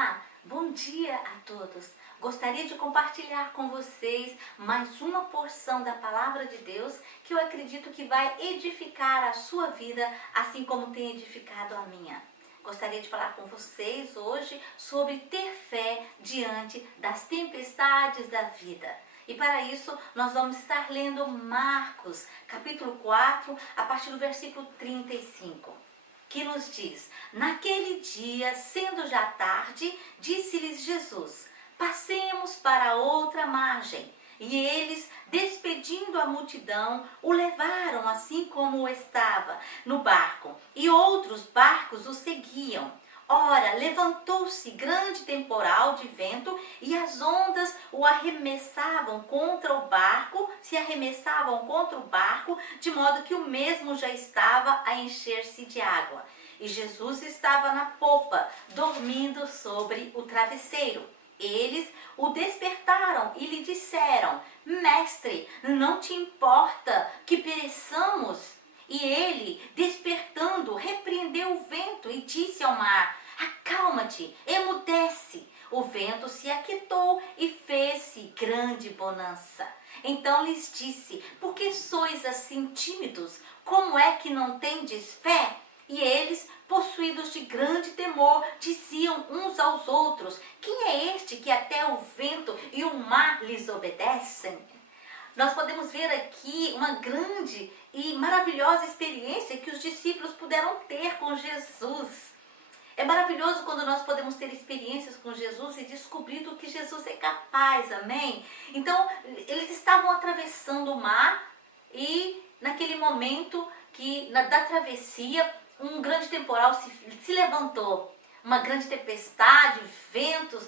Olá, bom dia a todos. Gostaria de compartilhar com vocês mais uma porção da Palavra de Deus que eu acredito que vai edificar a sua vida, assim como tem edificado a minha. Gostaria de falar com vocês hoje sobre ter fé diante das tempestades da vida. E para isso, nós vamos estar lendo Marcos, capítulo 4, a partir do versículo 35. Que nos diz: naquele dia, sendo já tarde, disse-lhes Jesus: passemos para outra margem. E eles, despedindo a multidão, o levaram assim como estava no barco, e outros barcos o seguiam. Ora, levantou-se grande temporal de vento, e as ondas o arremessavam contra o barco, de modo que o mesmo já estava a encher-se de água. E Jesus estava na popa, dormindo sobre o travesseiro. Eles o despertaram e lhe disseram: Mestre, não te importa que pereçamos? E ele, despertando, repreendeu o vento e disse ao mar: acalma-te, emudece. O vento se aquietou e fez-se grande bonança. Então lhes disse: por que sois assim tímidos? Como é que não tendes fé? E eles, possuídos de grande temor, diziam uns aos outros: quem é este que até o vento e o mar lhes obedecem? Nós podemos ver aqui uma grande e maravilhosa experiência que os discípulos puderam ter com Jesus. É maravilhoso quando nós podemos ter experiências com Jesus e descobrir do que Jesus é capaz, amém? Então, eles estavam atravessando o mar e naquele momento da travessia, um grande temporal se levantou. Uma grande tempestade, ventos,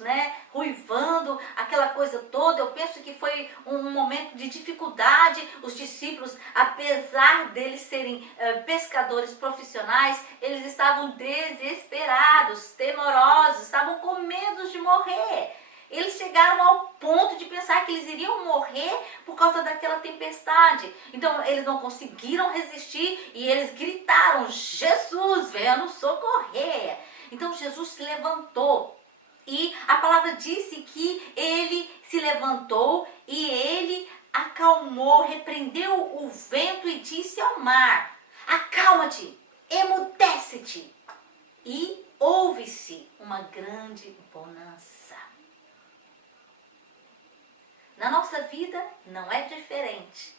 ruivando, aquela coisa toda. Eu penso que foi um momento de dificuldade. Os discípulos, apesar deles serem pescadores profissionais, eles estavam desesperados, temorosos, estavam com medo de morrer. Eles chegaram ao ponto de pensar que eles iriam morrer por causa daquela tempestade. Então, eles não conseguiram resistir e eles gritaram: Jesus, venha nos socorrer. Então, Jesus se levantou e a palavra disse que ele se levantou e ele acalmou, repreendeu o vento e disse ao mar: acalma-te, emudece-te. E houve-se uma grande bonança. Na nossa vida não é diferente.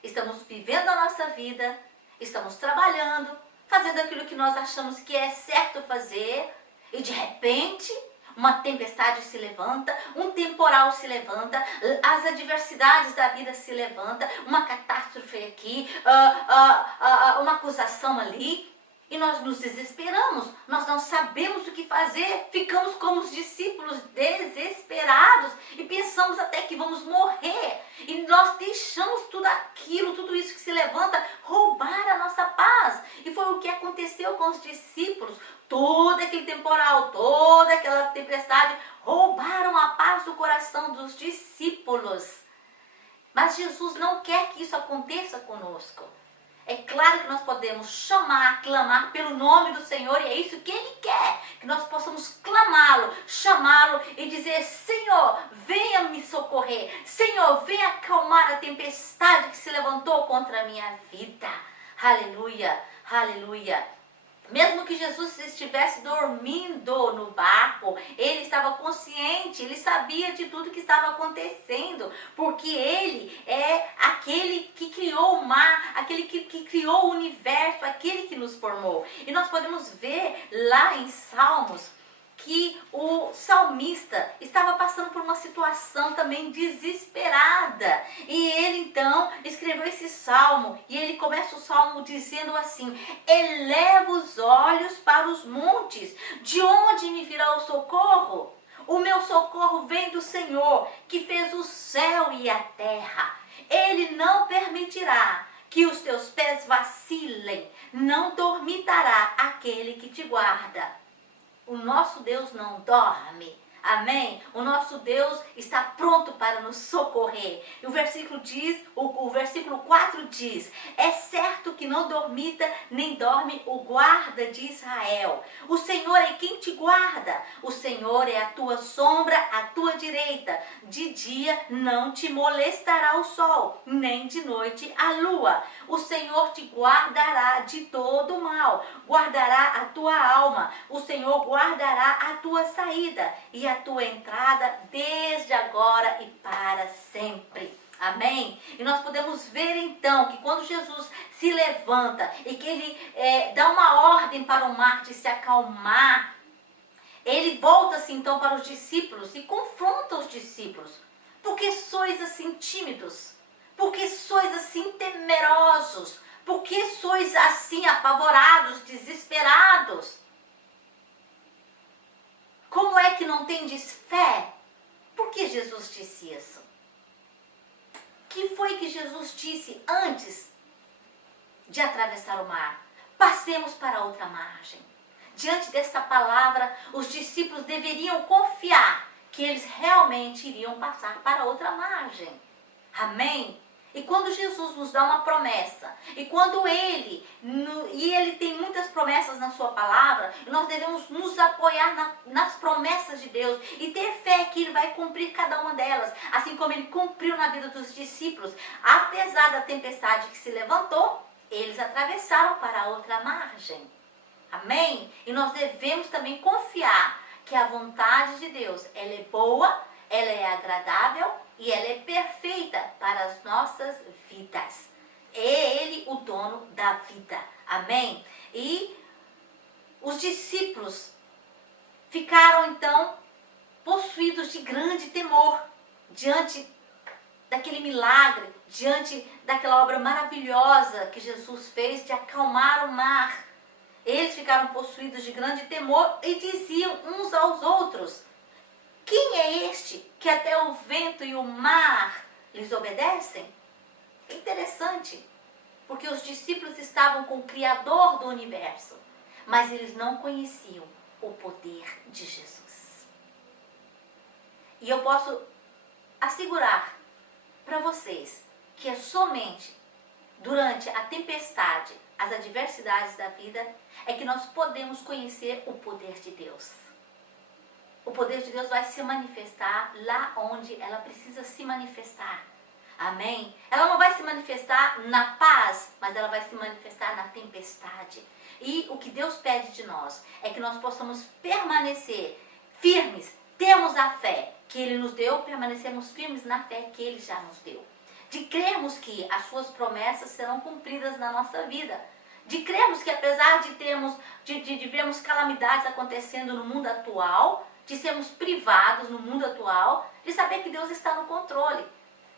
Estamos vivendo a nossa vida, estamos trabalhando, fazendo aquilo que nós achamos que é certo fazer, e de repente uma tempestade se levanta, um temporal se levanta, as adversidades da vida se levantam, uma catástrofe aqui, uma acusação ali. E nós nos desesperamos, nós não sabemos o que fazer, ficamos como os discípulos desesperados e pensamos até que vamos morrer. E nós deixamos tudo isso que se levanta, roubar a nossa paz. E foi o que aconteceu com os discípulos. Todo aquele temporal, toda aquela tempestade, roubaram a paz do coração dos discípulos. Mas Jesus não quer que isso aconteça conosco. É claro que nós podemos chamar, clamar pelo nome do Senhor, e é isso que Ele quer, que nós possamos clamá-lo, chamá-lo e dizer: Senhor, venha me socorrer, Senhor, venha acalmar a tempestade que se levantou contra a minha vida. Aleluia, aleluia. Mesmo que Jesus estivesse dormindo no barco, ele estava consciente, ele sabia de tudo que estava acontecendo, porque ele é aquele que criou o mar, aquele que criou o universo, aquele que nos formou. E nós podemos ver lá em Salmos que o salmista estava passando por uma situação também desesperada. E ele então escreveu esse salmo, e ele começa o salmo dizendo assim: eleva os olhos para os montes, de onde me virá o socorro? O meu socorro vem do Senhor, que fez o céu e a terra. Ele não permitirá que os teus pés vacilem, não dormitará aquele que te guarda. O nosso Deus não dorme, amém? O nosso Deus está pronto para nos socorrer. E o versículo 4 diz: é certo que não dormita nem dorme o guarda de Israel. O Senhor é quem te guarda. O Senhor é a tua sombra, à tua direita. De dia não te molestará o sol, nem de noite a lua. O Senhor te guardará de todo mal, guardará a tua alma. O Senhor guardará a tua saída e a tua entrada desde agora e para sempre. Amém? E nós podemos ver então que quando Jesus se levanta e que ele dá uma ordem para o mar de se acalmar, ele volta-se então para os discípulos e confronta os discípulos. Por que sois assim tímidos? Por que sois assim temerosos? Por que sois assim apavorados, desesperados? Como é que não tendes fé? Por que Jesus disse isso? O que foi que Jesus disse antes de atravessar o mar? Passemos para outra margem. Diante dessa palavra, os discípulos deveriam confiar que eles realmente iriam passar para outra margem. Amém? E quando Jesus nos dá uma promessa, e quando Ele tem muitas promessas na sua palavra, nós devemos nos apoiar nas promessas de Deus e ter fé que Ele vai cumprir cada uma delas, assim como Ele cumpriu na vida dos discípulos. Apesar da tempestade que se levantou, eles atravessaram para a outra margem. Amém? E nós devemos também confiar que a vontade de Deus, ela é boa, ela é agradável e ela é perfeita para as nossas vidas. É Ele o dono da vida. Amém? E os discípulos ficaram então possuídos de grande temor diante daquele milagre, diante daquela obra maravilhosa que Jesus fez de acalmar o mar. Eles ficaram possuídos de grande temor e diziam uns aos outros: quem é este que até o vento e o mar lhes obedecem? É interessante, porque os discípulos estavam com o Criador do universo, mas eles não conheciam o poder de Jesus. E eu posso assegurar para vocês que é somente durante a tempestade, as adversidades da vida, é que nós podemos conhecer o poder de Deus. O poder de Deus vai se manifestar lá onde ela precisa se manifestar. Amém? Ela não vai se manifestar na paz, mas ela vai se manifestar na tempestade. E o que Deus pede de nós é que nós possamos permanecer firmes, termos a fé que Ele nos deu, permanecemos firmes na fé que Ele já nos deu. De crermos que as suas promessas serão cumpridas na nossa vida. De crermos que apesar de vermos calamidades acontecendo no mundo atual, de sermos privados no mundo atual, de saber que Deus está no controle.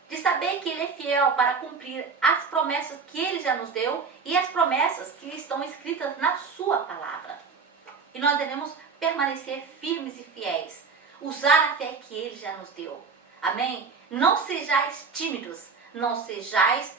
De saber que Ele é fiel para cumprir as promessas que Ele já nos deu e as promessas que estão escritas na sua palavra. E nós devemos permanecer firmes e fiéis. Usar a fé que Ele já nos deu. Amém? Não sejais tímidos. Não sejais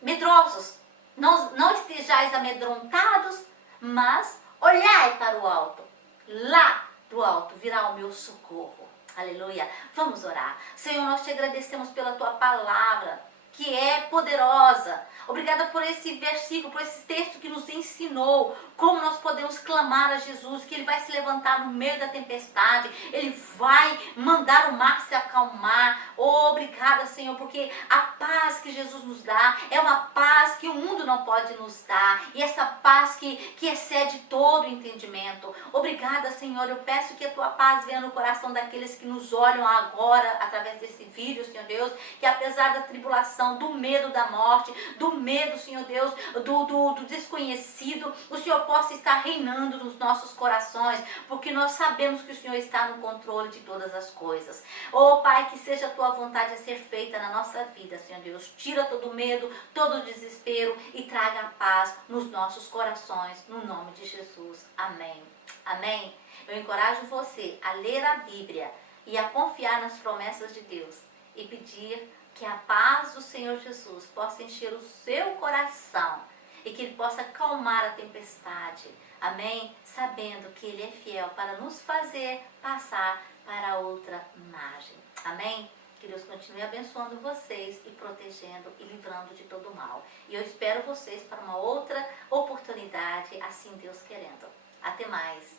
medrosos. Não estejais amedrontados, mas olhai para o alto. Lá do alto virá o meu socorro. Aleluia. Vamos orar. Senhor, nós te agradecemos pela tua palavra, que é poderosa. Obrigada por esse versículo, por esse texto que nos ensinou como nós podemos clamar a Jesus, que Ele vai se levantar no meio da tempestade, Ele vai mandar o mar se acalmar. Oh, obrigada, Senhor, porque a paz que Jesus nos dá é uma paz que o mundo não pode nos dar, e essa paz que excede todo o entendimento. Obrigada, Senhor, eu peço que a tua paz venha no coração daqueles que nos olham agora, através desse vídeo, Senhor Deus, que apesar da tribulação, do medo da morte, do medo, Senhor Deus, do desconhecido, o Senhor possa estar reinando nos nossos corações, porque nós sabemos que o Senhor está no controle de todas as coisas. Oh, Pai, que seja a tua vontade a ser feita na nossa vida, Senhor Deus. Tira todo o medo, todo o desespero e traga a paz nos nossos corações, no nome de Jesus. Amém. Amém. Eu encorajo você a ler a Bíblia e a confiar nas promessas de Deus e pedir que a paz do Senhor Jesus possa encher o seu coração e que Ele possa acalmar a tempestade. Amém? Sabendo que Ele é fiel para nos fazer passar para outra margem. Amém? Que Deus continue abençoando vocês e protegendo e livrando de todo mal. E eu espero vocês para uma outra oportunidade, assim Deus querendo. Até mais.